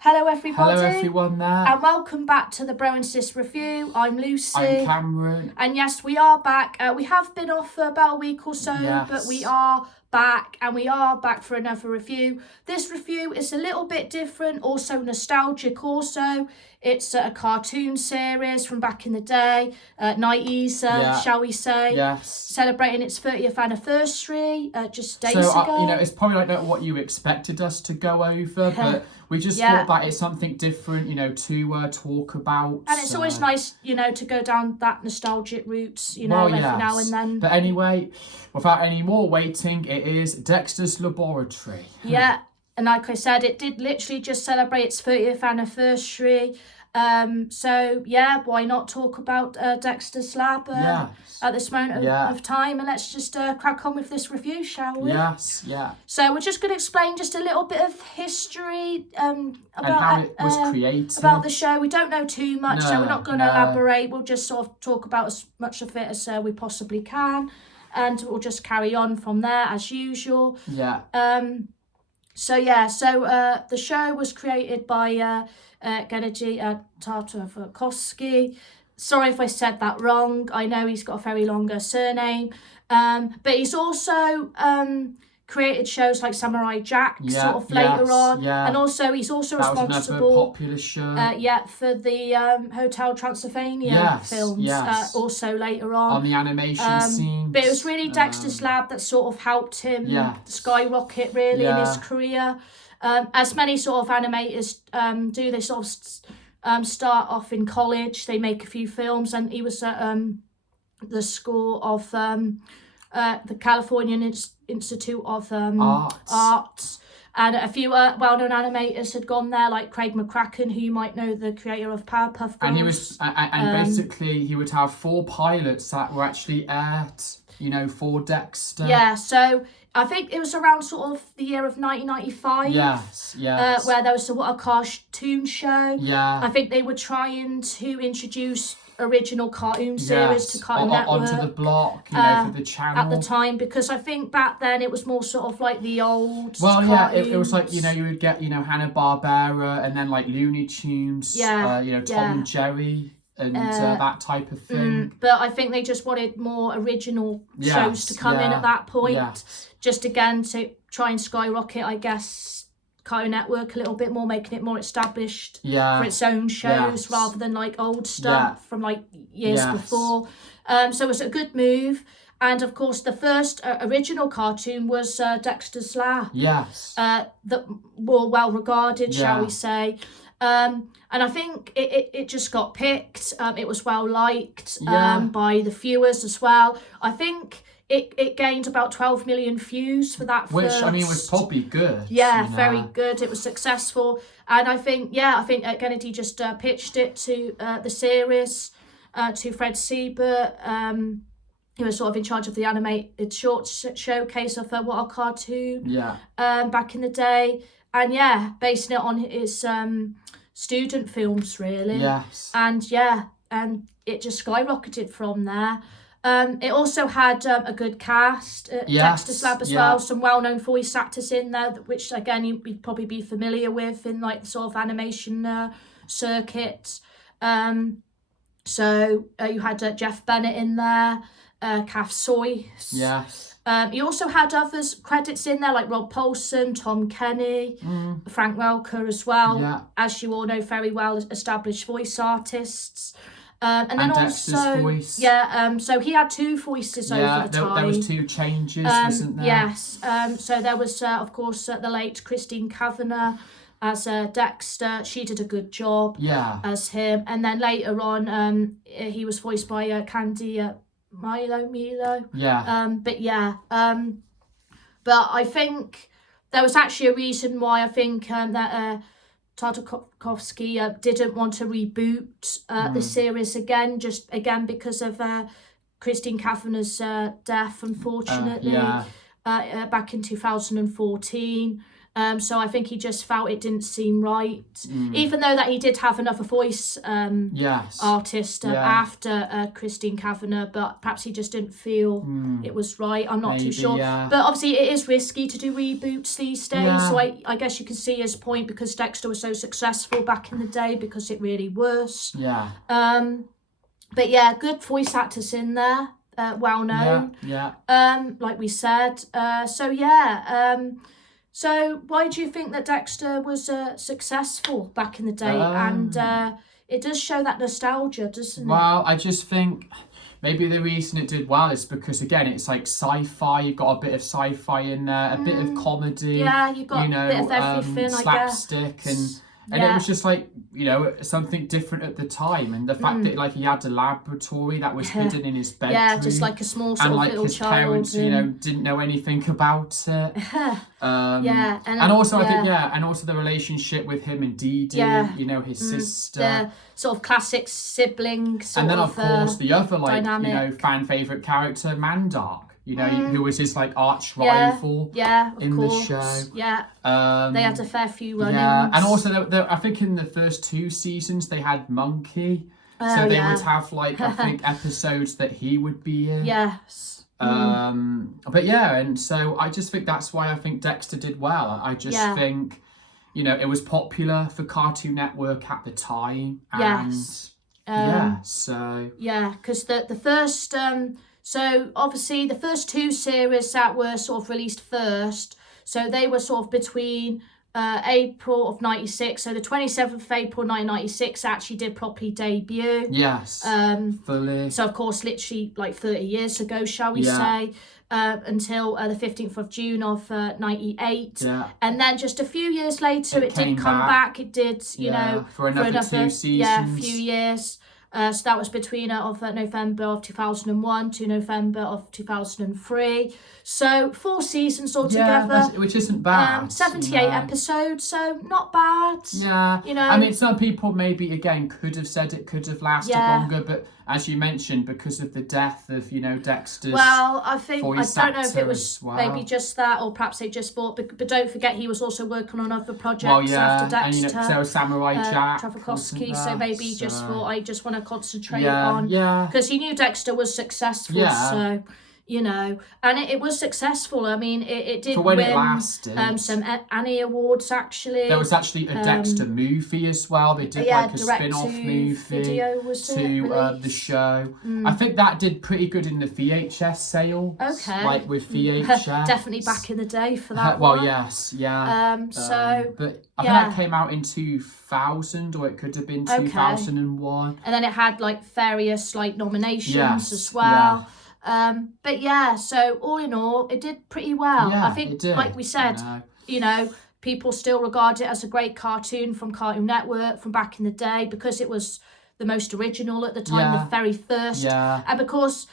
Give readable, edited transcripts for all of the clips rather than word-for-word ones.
Hello everybody. Hello everyone there. And welcome back to the Bro and Sis Review. I'm Lucy. I'm Cameron. And yes, we are back. We have been off for about a week or so, but we are back, and we are back for another review. This review is a little bit different, also nostalgic also. It's a cartoon series from back in the day, 90s, shall we say. Yes. Celebrating its 30th anniversary just days ago. It's probably not what you expected us to go over, but we just thought that it's something different, to talk about. And it's always nice, to go down that nostalgic route, every now and then. But anyway, without any more waiting, it is Dexter's Laboratory. Yeah, and like I said, it did literally just celebrate its 30th anniversary. So, why not talk about Dexter's Lab at this moment of time? And let's just crack on with this review, shall we? Yes, yeah. So we're just going to explain just a little bit of history about how it was created. About the show. We don't know too much, so we're not going to elaborate. We'll just sort of talk about as much of it as we possibly can. And we'll just carry on from there as usual. Yeah. So the show was created by Genndy Tartakovsky. Sorry if I said that wrong. I know he's got a very long surname. But he's also created shows like Samurai Jack sort of later on. Yeah. And also he's also responsible. Was another popular show. For the Hotel Transylvania films. Also later on the animation scenes. But it was really Dexter's Lab that sort of helped him skyrocket really in his career. As many sort of animators do, they sort of start off in college. They make a few films, and he was at the school of the Californian Institute of Arts. And a few well-known animators had gone there, like Craig McCracken, who you might know, the creator of Powerpuff Girls. And he was, basically, he would have 4 pilots that were actually aired, for Dexter. Yeah, so I think it was around sort of the year of 1995. Yes. Where there was a cartoon show. Yeah. I think they were trying to introduce original cartoon series to Cartoon Network onto the block, for the channel at the time, because I think back then it was more sort of like the old cartoons. It was like you would get Hanna-Barbera and then like Looney Tunes, Tom and Jerry and that type of thing. But I think they just wanted more original shows to come in at that point, just again to try and skyrocket, I guess, Cartoon Network a little bit more, making it more established for its own shows rather than like old stuff from like years before. So it was a good move. And of course, the first original cartoon was Dexter's Lab. Yes. That more well regarded, shall we say. And I think it just got picked. It was well liked by the viewers as well. I think it gained about 12 million views for that first. Which, was probably good. Yeah, very good. It was successful. And I think Genndy just pitched it to the series, to Fred Siebert. He was sort of in charge of the animated short showcase of What a Cartoon back in the day. And basing it on his student films, really. Yes. And it just skyrocketed from there. It also had a good cast at Dexter's Lab as well. Some well-known voice actors in there, which again you'd probably be familiar with in like the sort of animation circuit. So you had Jeff Bennett in there, Kath Soyce. Yes. You also had others credits in there like Rob Paulson, Tom Kenny, Frank Welker as well, as you all know, very well established voice artists. And then Dexter's also voice. So he had 2 voices over the time. There was 2 changes, wasn't there? Yes. So there was of course the late Christine Kavanagh as Dexter. She did a good job as him. And then later on he was voiced by Candy Milo. But I think there was actually a reason why I think that Tartakovsky didn't want to reboot the series again, because of Christine Kavanagh's death, unfortunately, back in 2014. So I think he just felt it didn't seem right, even though that he did have another voice artist after Christine Kavanagh, but perhaps he just didn't feel it was right. I'm not too sure. But obviously it is risky to do reboots these days, so I guess you can see his point, because Dexter was so successful back in the day, because it really was. But yeah, good voice actors in there, well known. Like we said. So why do you think that Dexter was successful back in the day? And it does show that nostalgia, doesn't it? Well, I just think maybe the reason it did well is because, again, it's like sci-fi. You've got a bit of sci-fi in there, a bit of comedy. Yeah, you've got a bit of everything, slapstick, and it was just like, something different at the time. And the fact that like he had a laboratory that was hidden in his bedroom. Yeah, just like a small sort of little child. And like his parents, didn't know anything about it. And also I think, and also the relationship with him and Dee Dee, his sister. The sort of classic sibling sort and then of course the other dynamic. Fan favourite character, Mandark. Who was his like arch rival in the show. They had a fair few run-ins. And also I think in the first 2 seasons they had Monkey. So they would have like, I think, episodes that he would be in. Yes. But and so I just think that's why I think Dexter did well. I just think, it was popular for Cartoon Network at the time. And because the first so obviously the first 2 series that were sort of released first, so they were sort of between April of 96, so the 27th of April 1996 actually did properly debut. Yes. Fully. So of course literally like 30 years ago, shall we say, until the 15th of June of 98. And then just a few years later it did come back. It did, for another 2 seasons. Yeah, a few years. So that was between November of 2001 to November of 2003. So 4 seasons altogether. Which isn't bad. 78 episodes, so not bad. Yeah. I mean, some people maybe, again, could have said it could have lasted longer, but as you mentioned, because of the death of, Dexter's I think, I don't know if it was maybe just that, or perhaps they just thought, but don't forget he was also working on other projects after Dexter. And, there was Samurai Jack. Tartakovsky, so maybe he just thought, I just want to concentrate on, because he knew Dexter was successful, so... and it was successful. I mean, it did win it lasted. Some Annie Awards, actually. There was actually a Dexter movie as well. They did like a spin-off movie video, to the show. I think that did pretty good in the VHS sale. Okay. Like with VHS. Definitely back in the day for that well, one. yes, but I think that came out in 2000, or it could have been 2001. And then it had like various like nominations as well. So all in all, it did pretty well. I think, like we said, people still regard it as a great cartoon from Cartoon Network from back in the day, because it was the most original at the time, the very first. And because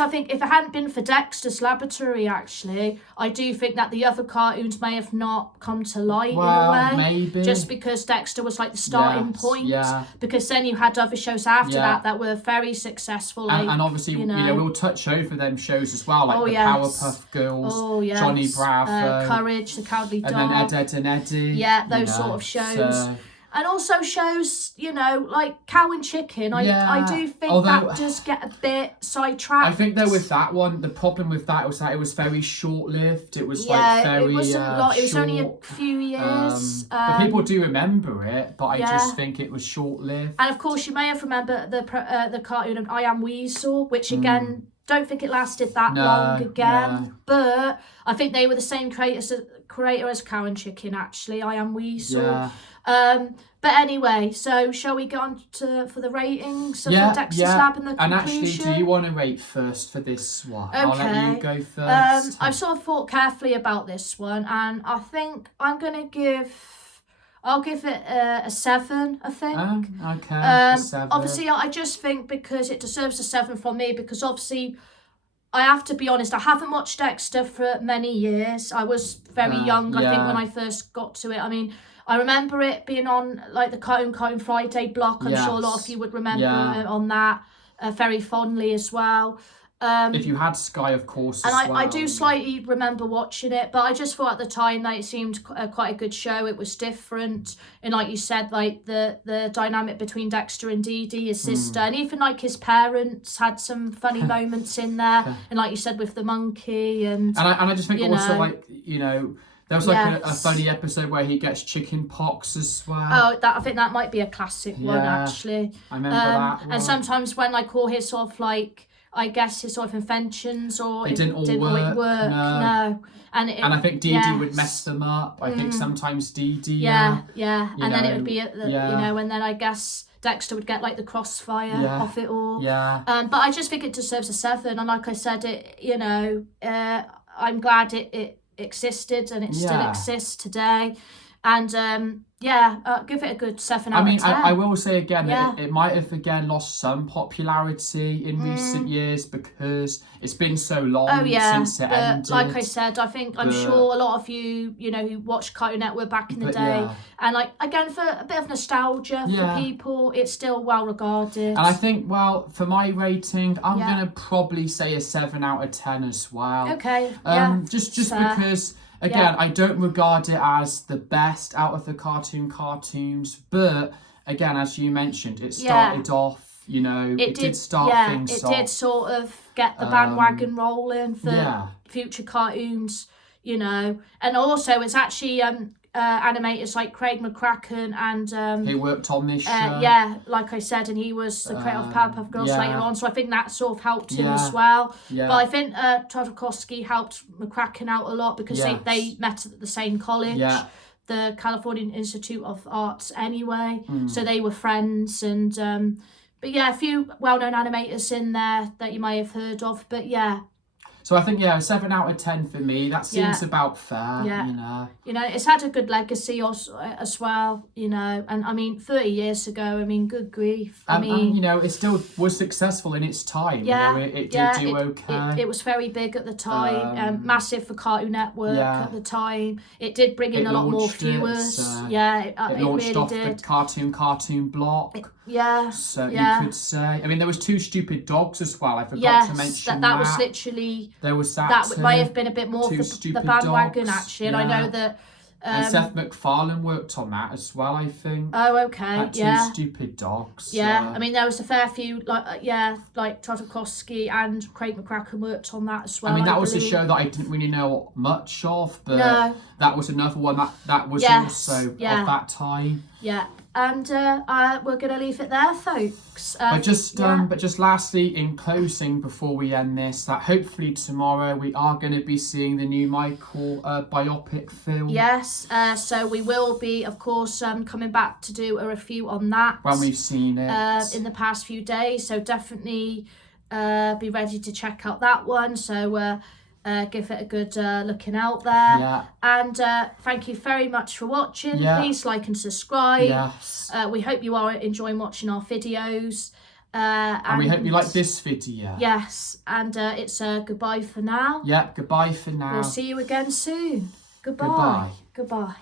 I think if it hadn't been for Dexter's Laboratory, actually, I do think that the other cartoons may have not come to light in a way. Maybe. Just because Dexter was like the starting point. Because then you had other shows after that were very successful. And obviously, we'll touch over them shows as well, like the Powerpuff Girls, Johnny Bravo, Courage, The Cowardly Dog. And then Ed, Edd and Eddy. Yeah, those sort of shows. And also shows, like Cow and Chicken. I do think that does get a bit sidetracked. I think though with that one, the problem with that was that it was very short-lived. It was like very it wasn't a lot. It was short. only a few years. But people do remember it, but I just think it was short-lived. And of course, you may have remembered the cartoon of I Am Weasel, which again, don't think it lasted that long again. No. But I think they were the same creator as Cow and Chicken, actually. I Am Weasel. Yeah. But anyway, so shall we go on for the ratings of the Dexter's Lab and the conclusion? And actually, do you want to rate first for this one? Okay. I'll let you go first. I've sort of thought carefully about this one, and I think I'll give it a 7, I think. Okay, a 7. Obviously, I just think because it deserves a 7 from me, because obviously, I have to be honest, I haven't watched Dexter for many years. I was very young, I think, when I first got to it. I mean, I remember it being on like the Cartoon Friday block. I'm sure a lot of you would remember on that very fondly as well. If you had Sky, of course, and as well. I do slightly remember watching it, but I just thought at the time that it seemed quite a good show. It was different, and like you said, like the dynamic between Dexter and Dee Dee, his sister, and even like his parents had some funny moments in there, and like you said with the monkey, and I just think also like there was like a funny episode where he gets chicken pox as well. Oh, I think that might be a classic one actually. I remember that one. And sometimes when like all his sort of like, I guess his sort of inventions or it didn't all work. No. And I think Dee Dee would mess them up. I think sometimes Dee Dee. And then it would be and then I guess Dexter would get like the crossfire off it all. But I just think it deserves a 7. And like I said, I'm glad it existed and it still exists today. And give it a good 7 out of 10. I will say again, it might have again lost some popularity in recent years because it's been so long since it ended. Like I said, I'm sure a lot of you, who watched Cartoon Network back in the day, and like again for a bit of nostalgia for people, it's still well regarded. And I think, well, for my rating, I'm gonna probably say a 7 out of 10 as well. Okay. Just because. Again, I don't regard it as the best out of the cartoons, but again, as you mentioned, it started off, it did start things off. It did sort of get the bandwagon rolling for future cartoons, and also it's actually animators like Craig McCracken and he worked on this show. Like I said, and he was the creator of Powerpuff Girls later on, so I think that sort of helped him as well. But I think Tartakovsky helped McCracken out a lot because they met at the same college, the California Institute of Arts anyway, so they were friends. And but a few well-known animators in there that you may have heard of, but so I think, a 7 out of 10 for me. That seems about fair, it's had a good legacy as well, and I mean, 30 years ago, good grief. And it still was successful in its time. It did do okay. It was very big at the time, massive for Cartoon Network at the time. It did bring in a lot more viewers. It launched really off did. the cartoon block. So you could say. I mean, there was 2 Stupid Dogs as well. I forgot to mention that was literally. There was that. That may have been a bit more for the bandwagon actually, and I know that. And Seth MacFarlane worked on that as well, I think. Oh, okay. That 2 Stupid Dogs. I mean, there was a fair few, like Tartakovsky and Craig McCracken worked on that as well. I mean, that was a show that I didn't really know much of, but that was another one that was also of that time. And we're going to leave it there, folks. But just lastly, in closing, before we end this, that hopefully tomorrow we are going to be seeing the new Michael biopic film. Yes, so we will be, of course, coming back to do a review on that. When we've seen it. In the past few days, so definitely be ready to check out that one. So give it a good looking out there. And thank you very much for watching. Please like and subscribe. We hope you are enjoying watching our videos. And we hope you like this video. Yes, and it's goodbye for now. Goodbye for now. We'll see you again soon. Goodbye. Goodbye.